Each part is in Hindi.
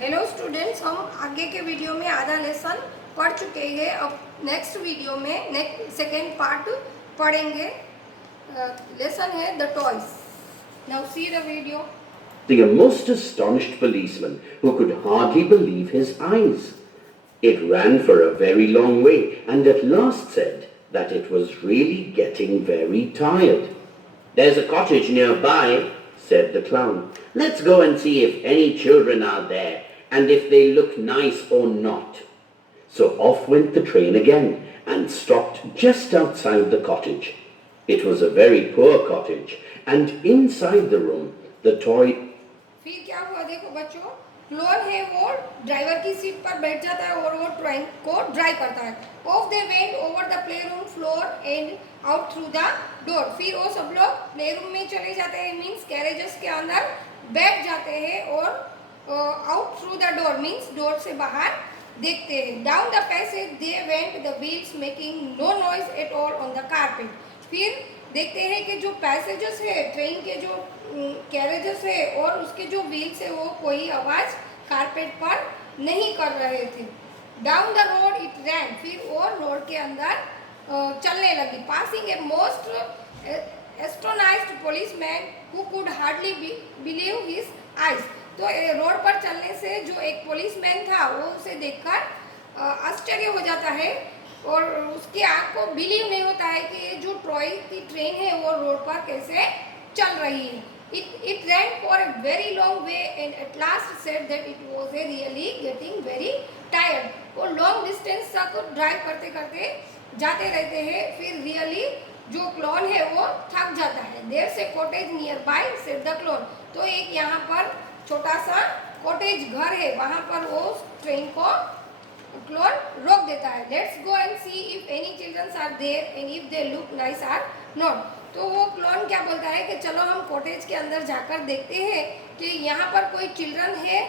हेलो स्टूडेंट्स, हम आगे के वीडियो में आधा लेसन पढ़ चुके हैं। अब नेक्स्ट वीडियो में सेकेंड पार्ट पढ़ेंगे। लेसन है the toys. Now see the video. The most astonished policeman who could hardly believe his eyes. It ran for a very long way and at last said that it was really getting very tired. "There's a cottage nearby," said the clown. "Let's go and see if any children are there and if they look nice or not." So off went the train again and stopped just outside the cottage. It was a very poor cottage, and inside the room the toy... फिर क्या हुआ देखो बच्चों, क्लोन है वो ड्राइवर की सीट पर बैठ जाता है और वो ट्रेन को ड्राइव करता है। Of they went over the play room floor and out through the door. फिर वो सब लोग प्ले रूम में चले जाते हैं, मीन्स कैरेजेस के अंदर बैठ जाते हैं, और out through the door means door से बाहर देखते हैं। Down the passage they went the wheels making no noise at all on the carpet. फिर देखते हैं कि जो पैसेजेस है, ट्रेन के जो कैरेजेस है और उसके जो व्हील्स है, वो कोई आवाज़ कारपेट पर नहीं कर रहे थे। Down the road it ran. फिर वो रोड के अंदर चलने लगी। Passing a most astonished policeman who could hardly believe his eyes. तो रोड पर चलने से जो एक पुलिसमैन था वो उसे देखकर आश्चर्य हो जाता है और उसकी आँख को बिलीव नहीं होता है कि ये जो ट्रॉय की ट्रेन है वो रोड पर कैसे चल रही है। It ran for a very long way and at last said that it was really getting very tired. वो लॉन्ग डिस्टेंस तक ड्राइव करते करते जाते रहते हैं। फिर रियली जो क्लोन है वो थक जाता है। देयर से cottage near by said the clone. तो एक यहाँ पर छोटा सा कॉटेज घर है, वहाँ पर वो ट्रेन को क्लोन रोक देता है। Let's go and see if any childrens are there and if they look nice or not. तो वो क्लोन क्या बोलता है कि चलो हम कॉटेज के अंदर जाकर देखते हैं कि यहाँ पर कोई चिल्ड्रन है,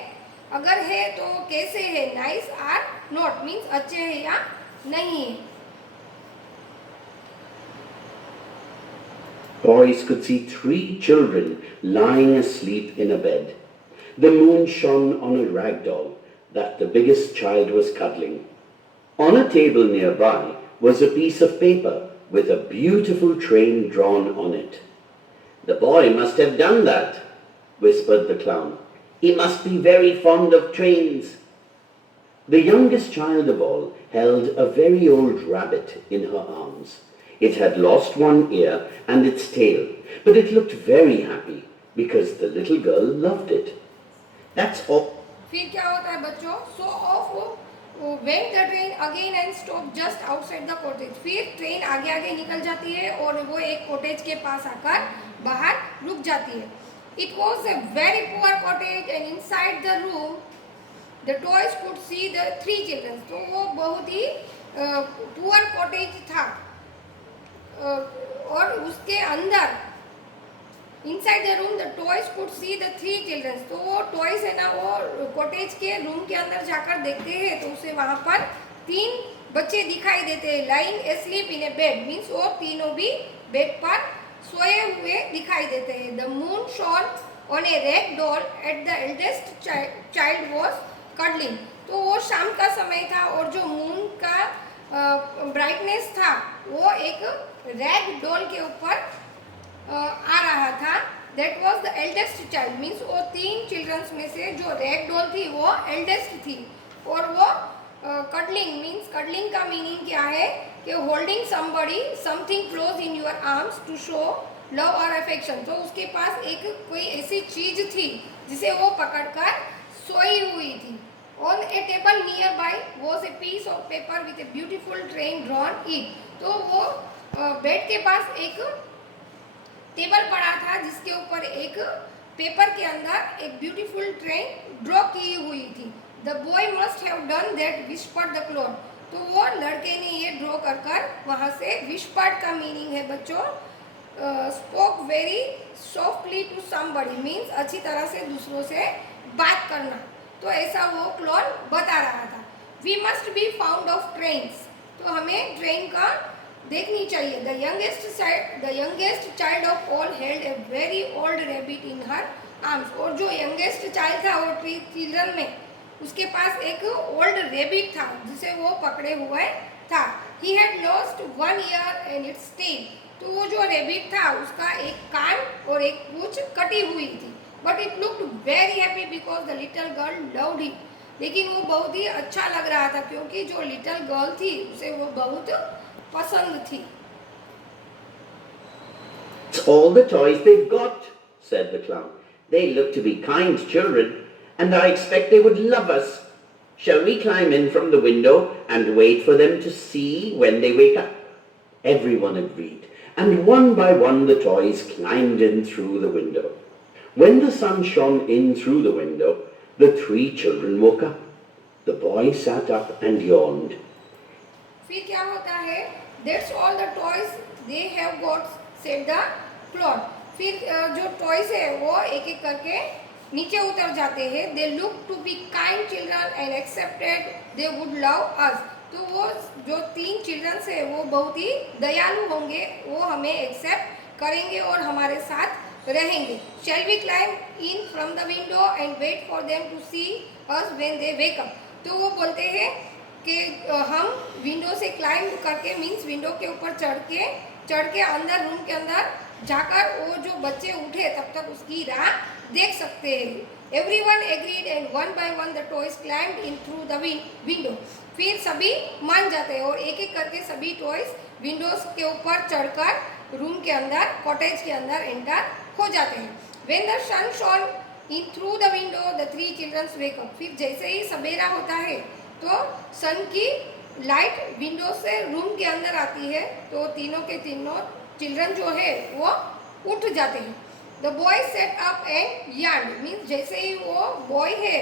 अगर है तो कैसे है, नाइस आर नॉट मीन्स अच्छे है या नहीं है। Boys could see 3 children lying asleep in a bed. The moon shone on a rag doll that the biggest child was cuddling. On a table nearby was a piece of paper with a beautiful train drawn on it. "The boy must have done that," whispered the clown. "He must be very fond of trains." The youngest child of all held a very old rabbit in her arms. It had lost one ear and its tail, but it looked very happy because the little girl loved it. That's all. फिर क्या होता है बच्चों, सो of went the train again and stop just outside the cottage. फिर ट्रेन आगे आगे निकल जाती है और वो एक कॉटेज के पास आकर बाहर रुक जाती है। It was a very poor cottage and inside the room the toys could see the 3 children. तो वो बहुत ही पुअर कॉटेज था और उसके अंदर inside the room the toys could see the 3 children. तो वो टॉयज है ना, वो कॉटेज के रूम के अंदर जाकर देखते हैं तो उसे वहाँ पर 3 बच्चे दिखाई देते हैं। लाइंग एस्लीप इन ए बेड मीन्स वो तीनों भी बेड पर सोए हुए दिखाई देते हैं। The moon shone on a red doll at the eldest child was cuddling. तो वो शाम का समय था और जो मून का ब्राइटनेस था वो एक रेड डॉल के ऊपर आ रहा था। That was the eldest child means वो 3 चिल्ड्रंस में से जो रेड डॉल थी वो एल्डेस्ट थी। और वो कडलिंग मीन्स, कडलिंग का मीनिंग क्या है कि holding somebody something close in your arms to show love और अफेक्शन। तो उसके पास एक कोई ऐसी चीज थी जिसे वो पकड़कर सोई हुई थी। On a table near by was a piece of paper with a beautiful train drawn it. तो वो बेड के पास एक टेबल पड़ा था जिसके ऊपर एक पेपर के अंदर एक ब्यूटीफुल ट्रेन ड्रॉ की हुई थी। The boy must have done that whispered the clone. तो वो लड़के ने ये ड्रॉ कर कर वहाँ से, विस्पर्ड का मीनिंग है बच्चों spoke very softly to somebody means अच्छी तरह से दूसरों से बात करना। तो ऐसा वो क्लोन बता रहा था। We must be found of trains. तो हमें ट्रेन का देखनी चाहिए। The youngest child of all held a very old rabbit in her arms. और जो यंगेस्ट चाइल्ड था वो 3 चिल्ड्रन में उसके पास एक ओल्ड रेबिट था जिसे वो पकड़े हुए था. He had lost one ear and its tail. तो वो जो रेबिट था उसका एक कान और एक पूंछ कटी हुई थी. But it looked very happy because the little girl loved it. लेकिन वो बहुत ही अच्छा लग रहा था क्योंकि जो लिटिल गर्ल थी उसे वो बहुत पसंद थी. It's all the toys they've got, said the clown. They look to be kind children, and I expect they would love us. Shall we climb in from the window and wait for them to see when they wake up? Everyone agreed, and one by one the toys climbed in through the window. When the sun shone in through the window, the three children woke up. The boy sat up and yawned. फिर क्या होता है? That's all the toys they have got, said the clown. फिर जो टॉयज है वो एक एक करके नीचे उतर जाते हैं. They look to be kind children and accepted they would love us. तो वो जो 3 चिल्ड्रंस है वो बहुत ही दयालु होंगे, वो हमें एक्सेप्ट करेंगे और हमारे साथ रहेंगे. Shall we climb in from the window and wait for them to see us when they wake up? तो वो बोलते हैं कि हम विंडो से क्लाइंब करके मीन्स विंडो के ऊपर चढ़ के अंदर रूम के अंदर जाकर वो जो बच्चे उठे तब तक उसकी राह देख सकते हैं. Everyone agreed and one by one the toys climbed in through the window. फिर सभी मान जाते हैं और एक एक करके सभी टॉयज विंडोज के ऊपर चढ़कर रूम के अंदर कॉटेज के अंदर एंटर हो जाते हैं. When the sun shone in through the window the 3 children wake up. फिर जैसे ही सवेरा होता है तो सन की लाइट विंडो से रूम के अंदर आती है तो तीनों के तीनों चिल्ड्रन जो है वो उठ जाते हैं. The boy sat up and यार्न मीन्स जैसे ही वो बॉय है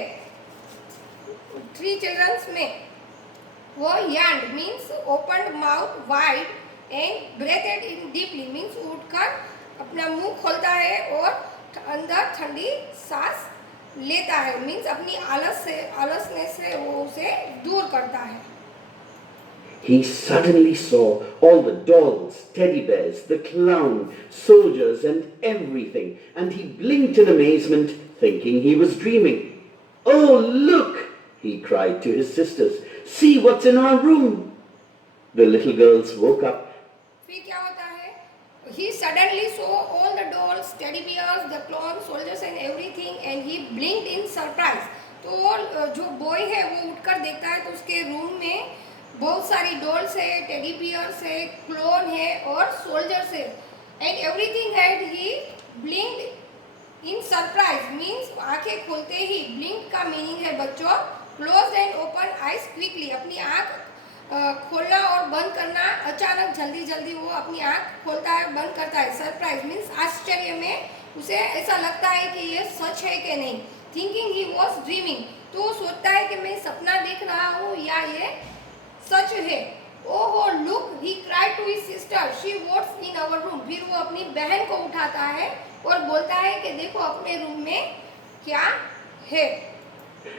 3 चिल्ड्रंस में वो यार्न means open mouth wide and breathed in deeply means उठकर अपना मुंह खोलता है और अंदर ठंडी सांस लेता है. मीन्स अपनी आलसनेस से वो उसे दूर करता है. He suddenly saw all the dolls, teddy bears, the clown, soldiers, and everything, and he blinked in amazement, thinking he was dreaming. Oh, look! He cried to his sisters. See what's in our room! The little girls woke up. फिर क्या होता है? He suddenly saw all the dolls, teddy bears, the clown, soldiers, and everything, and he blinked in surprise. तो जो बॉय है वो उठकर देखता है तो उसके रूम में बहुत सारी डॉल्स है, टेडी बियर्स है, क्लोन है और सोल्जर्स है. And everything had he ब्लिंक्ड in surprise means आंखें खोलते ही. ब्लिंक का मीनिंग है बच्चों close and open eyes quickly. अपनी आंख खोलना और बंद करना अचानक जल्दी जल्दी वो अपनी आंख खोलता है बंद करता है. सरप्राइज मीन्स आश्चर्य में उसे ऐसा लगता है कि ये सच है कि नहीं. थिंकिंग ही वॉज ड्रीमिंग तो वो सोचता है कि मैं सपना देख रहा हूँ या ये सच है. ओहो look he cried to his sister she what's in our room. फिर वो अपनी बहन को उठाता है और बोलता है कि देखो अपने रूम में क्या है.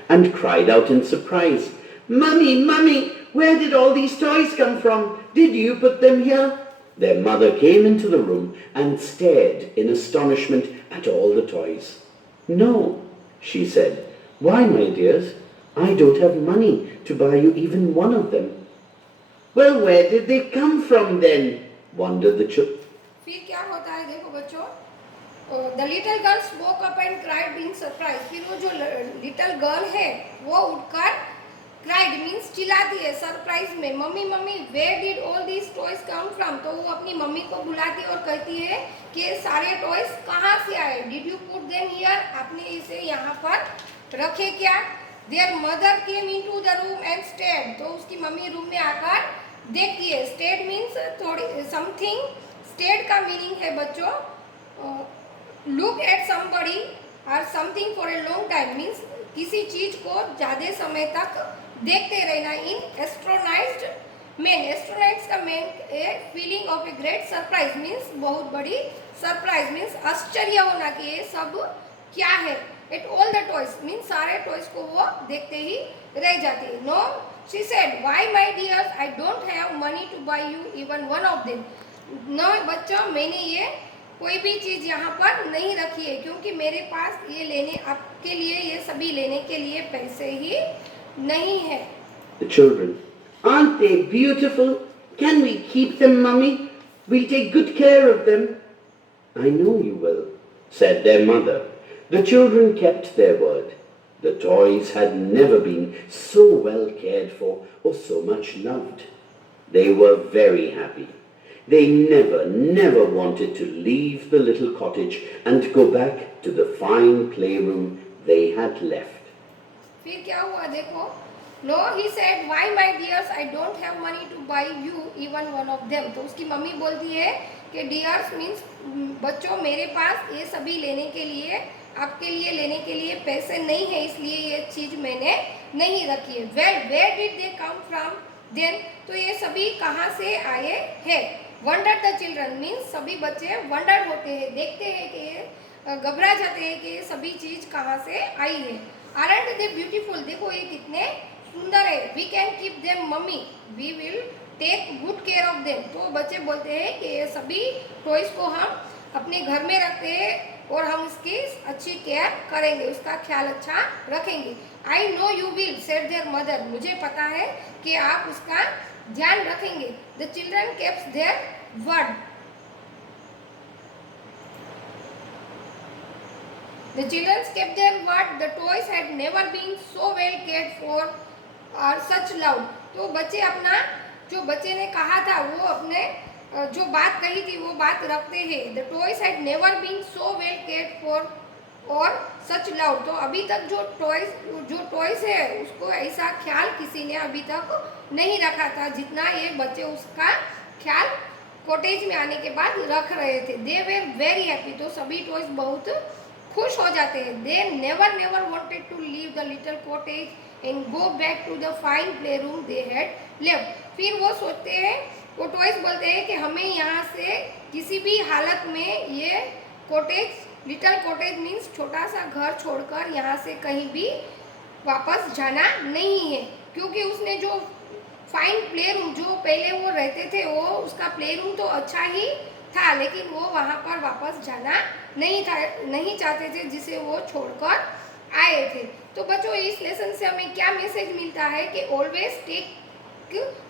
And cried out in surprise, Mummy, Mummy, where did all these toys come from? Did you put them here? Their mother came into the room and stared in astonishment at all the toys. No, she said. Why, my dears? I don't have money to buy you even one of them. Well, where did they come from then? Wondered the children. फिर क्या होता है देखो बच्चों. The little girl woke up and cried in surprise. फिर वो जो लिटिल गर्ल है वो उठकर क्राइड मीन्स चिल्लाती है सरप्राइज में. Mummy mummy where did all these toys come from. तो वो अपनी मम्मी को बुलाती और कहती है कि ये सारे टॉयज कहाँ से आए. Did you put them here. आपने इसे यहाँ पर रखे क्या. There mother came into the room and stayed. तो उसकी मम्मी रूम में आकर देखती है. स्टेड मीन्स थोड़ी समथिंग. स्टेड का मीनिंग है बच्चों लुक एट समबडी और something for a long time means किसी चीज को ज़्यादा समय तक देखते रहना. इन एस्ट्रोनाइज्ड मैन. एस्ट्रोनाइट्स का man a feeling of a great surprise means बहुत बड़ी सरप्राइज मीन्स आश्चर्य होना कि ये सब क्या है. At all the toys means सारे टॉयज को वो देखते ही रह जाती है. No she said why my dears I don't have money to buy you even one of them. No बच्चों मैंने ये कोई भी चीज़ यहाँ पर नहीं रखी है, क्योंकि मेरे पास ये लेने आपके लिए ये सभी लेने के लिए पैसे ही नहीं है। The children, aren't they beautiful? Can we keep them, Mummy? We'll take good care of them. I know you will, said their mother. The children kept their word. The toys had never been so well cared for or so much loved. They were very happy. They never wanted to leave the little cottage and go back to the fine playroom they had left. फिर क्या हुआ देखो। No, he said, why my dears, I don't have money to buy you even one of them. तो उसकी मम्मी बोलती है कि dears means बच्चों, मेरे पास ये सभी लेने के लिए, आपके लिए लेने के लिए पैसे नहीं है, इसलिए ये चीज़ मैंने नहीं रखी है। Well, where did they come from then? तो ये सभी कहाँ से आए हैं? Wonder the children means सभी बच्चे wonder होते हैं, देखते हैं कि ये घबरा जाते हैं कि ये सभी चीज़ कहाँ से आई है। Aren't they beautiful? देखो ये कितने सुंदर है। We can keep them, mummy. We will take good care of them. तो बच्चे बोलते हैं कि ये सभी टॉयज को हम अपने घर में रखते हैं और हम इसकी अच्छी केयर करेंगे, उसका ख्याल अच्छा रखेंगे। I know you will, said their mother. मुझे पता है कि आप उसका ध्यान रखेंगे। The children kept their word. The children kept their word. The toys had never been so well cared for or such loved. तो बच्चे अपना जो बच्चे ने कहा था वो अपने जो बात कही थी वो बात रखते हैं। The toys had never been so well cared for और सच loved. तो अभी तक जो टॉयज है उसको ऐसा ख्याल किसी ने अभी तक नहीं रखा था जितना ये बच्चे उसका ख्याल कॉटेज में आने के बाद रख रहे थे। They were very happy. तो सभी टॉयज बहुत खुश हो जाते हैं। They never wanted to leave the little cottage and go back to the fine playroom they had left. फिर वो सोचते हैं, वो टॉयज बोलते हैं कि हमें यहाँ से किसी भी हालत में ये कॉटेज, लिटिल कॉटेज मीन्स छोटा सा घर छोड़कर यहाँ से कहीं भी वापस जाना नहीं है, क्योंकि उसने जो फाइन प्ले रूम जो पहले वो रहते थे वो उसका प्ले रूम तो अच्छा ही था, लेकिन वो वहाँ पर वापस जाना नहीं चाहते थे जिसे वो छोड़कर आए थे। तो बच्चों इस लेसन से हमें क्या मैसेज मिलता है कि always take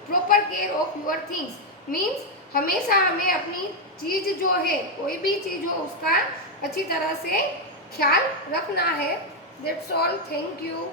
proper care of your things means हमेशा हमें अपनी चीज़ जो है, कोई भी चीज़ हो उसका अच्छी तरह से ख्याल रखना है। That's all, thank you.